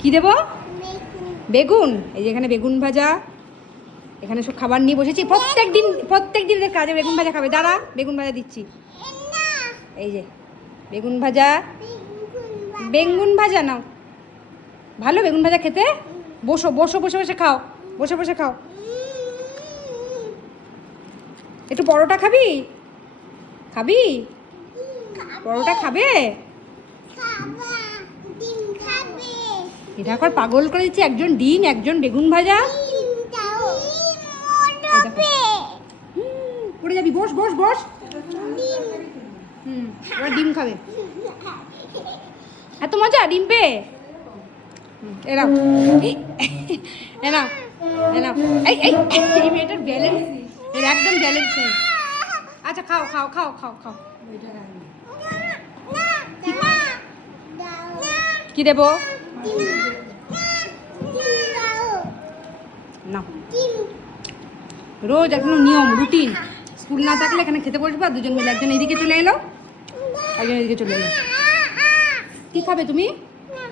কি দেবো? বেগুন। এই যে এখানে বেগুন ভাজা, এখানে সব খাবার নিয়ে বসেছি। প্রত্যেক দিন কাজে বেগুন ভাজা খাবে। দাঁড়া, বেগুন ভাজা দিচ্ছি। এই যে বেগুন ভাজা, বেগুন ভাজা নাও। ভালো বেগুন ভাজা খেতে। বসো বসো, বসে বসে খাও, বসে বসে খাও। একটু পরোটা খাবি? খাবি পরোটা? খাবে? এটা এখন পাগল করে দিচ্ছে। একজন ডিম, একজন বেগুন ভাজা। পড়ে যাবি। বস বস বস। ওরা ডিম খাবে। এত মজা ডিম পেয়ে। এরাও এরাও এরাও। এই মেয়েটার ব্যালেন্স নেই, এর একদম ব্যালেন্স নেই। আচ্ছা খাও খাও খাও খাও খাও। কি দেবো? না, রোজ একদম নিয়ম রুটিন। স্কুল না থাকলে এখানে খেতে বসবা দুজন মিলে। একজন এইদিকে চলে এলো, একজন এদিকে চলে এলো। কি খাবে তুমি?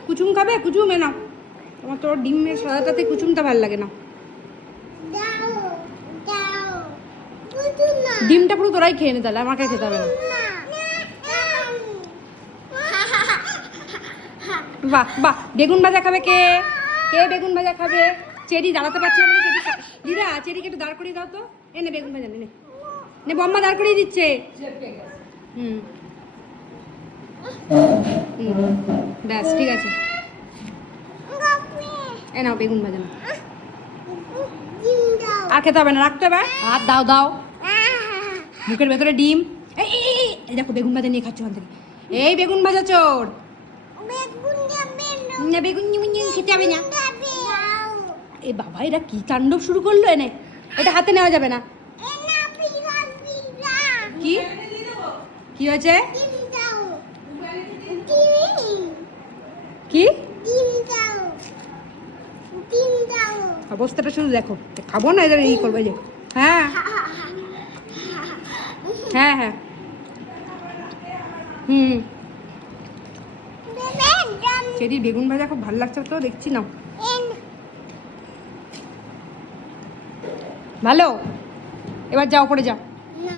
কুচুম খাবে? কুচুম এ নাও। তোমার তোর ডিমের সাদাটাতে কুচুমটা ভালো লাগে না। ডিমটা পুরো তোরাই খেয়ে নে, তাহলে আমাকে খেতে হবে না। বাহ বাহ। বেগুন ভাজা খাবে কে? কে বেগুন ভাজা খাবে? চেরি দাঁড়াতে পারছে না। চেরি দিদা, চেরিকে একটু দাঁড় করিয়ে দাও তো। নে বেগুন ভাজা নে নে। বম্মা দাঁড় করিয়ে দিচ্ছে। ব্যাস ঠিক আছে। এ নাও বেগুন ভাজা নাও। আর খেতে হবে না, রাখতে হবে। আর দাও দাও। মুখের ভেতরে ডিম। এই দেখো বেগুন ভাজা নিয়ে খাচ্ছ ওখান থেকে। এই বেগুন ভাজা চোর। না বেগুন খেতে হবে না। এ বাবা, এরা কি তাণ্ডব শুরু করলো এনে। এটা হাতে নেওয়া যাবে না। কি কি হয়েছে? কি অবস্থাটা শুধু দেখো। খাবো না, এদের এই করবো। যে হ্যাঁ হ্যাঁ হ্যাঁ। চেরি বেগুন ভাজা খুব ভালো লাগছে তো, দেখছি না। ভালো। এবার যাও, পড়ে যাও।